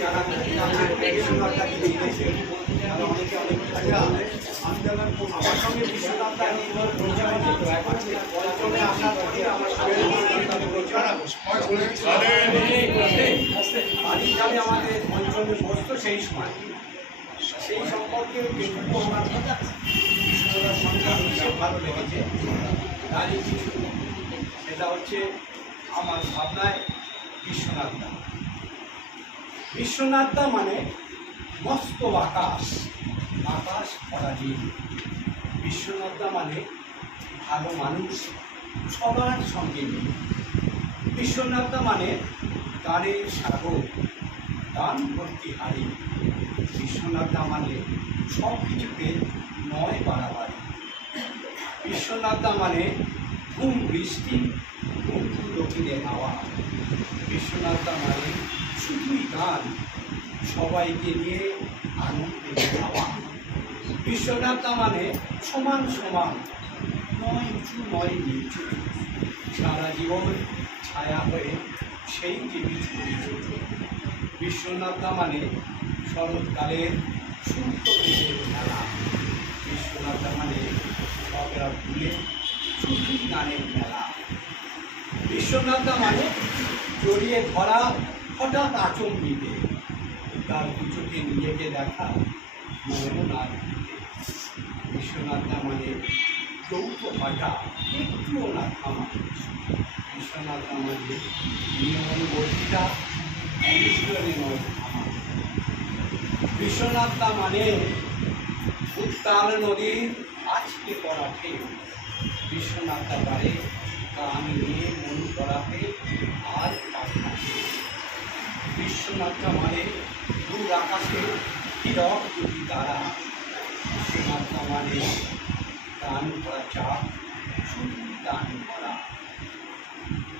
যারা বিশ্বনাথদাকে দেখেছে তারা অনেকে অনেক আমার সঙ্গে বিশ্বনাথদা পঞ্চমে আসার পরে আমার সঙ্গে বাড়ির আমাদের পঞ্চমে বসতো সেই সময় সেই সম্পর্কে যেটুকু আমার বিশ্বনাথদার সঙ্গে বিশেষ ভালো লেগেছে তারই কিছু সেটা হচ্ছে আমার ভাবনায় বিশ্বনাথদা। বিশ্বনাথদা মানে মস্ত আকাশ, আকাশ ভরা নীল। বিশ্বনাথদা মানে ভালো মানুষ, সবার সঙ্গে মিল। বিশ্বনাথদা মানে গানের সাগর, গান ভর্তি হারি। বিশ্বনাথদা মানে সব কিছুতে নয় বাড়াবাড়ি। বিশ্বনাথদা মানে ঘুম বৃষ্টি, বন্ধু দক্ষিণে হাওয়া। বিশ্বনাথদা মানে শুধুই গান, সবাইকে নিয়ে আনন্দে যাওয়া। বিশ্বনাথদা মানে সমান সমান, নয় উঁচু নয় নিচু, সারা জীবন ছায়া হয়ে সেই যে কিছু। বিশ্বনাথদা মানে শরৎকালের সুপ্ত দেশের খেলা। বিশ্বনাথদা মানে ঝগড়া ভুলে শুধুই গানের মেলা। বিশ্বনাথদা মানে জড়িয়ে ধরা হঠাৎ আচমবিতে, তার দুচোখে নিজেকে দেখা মনও না দিতে। বিশ্বনাথদা মানে যৌথ হাঁটা, একটুও না থামা। বিশ্বনাথদা মানে নিয়মবর্তিতা, অনুশীলনে নয় থামা। বিশ্বনাথদা মানে উত্তাল নদীর আজকে পড়া ঢেউ। বিশ্বনাথদা পারে গান নিয়ে মন করাতে আর পাখা। বিশ্বনাথদা মানে দূর আকাশে হীরক দুটি তারা। বিশ্বনাথদা মানে গান করা চাপ, শুধু গান করা।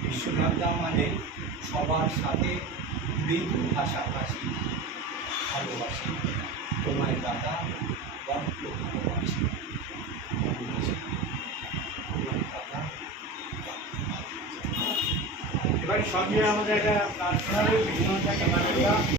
বিশ্বনাথদা মানে সবার সাথে মৃদু ভাষাভাষী। ভালোবাসি তোমায় দাদা, বড্ড ভালোবাসি। এবার সঙ্গে আমাদের একটা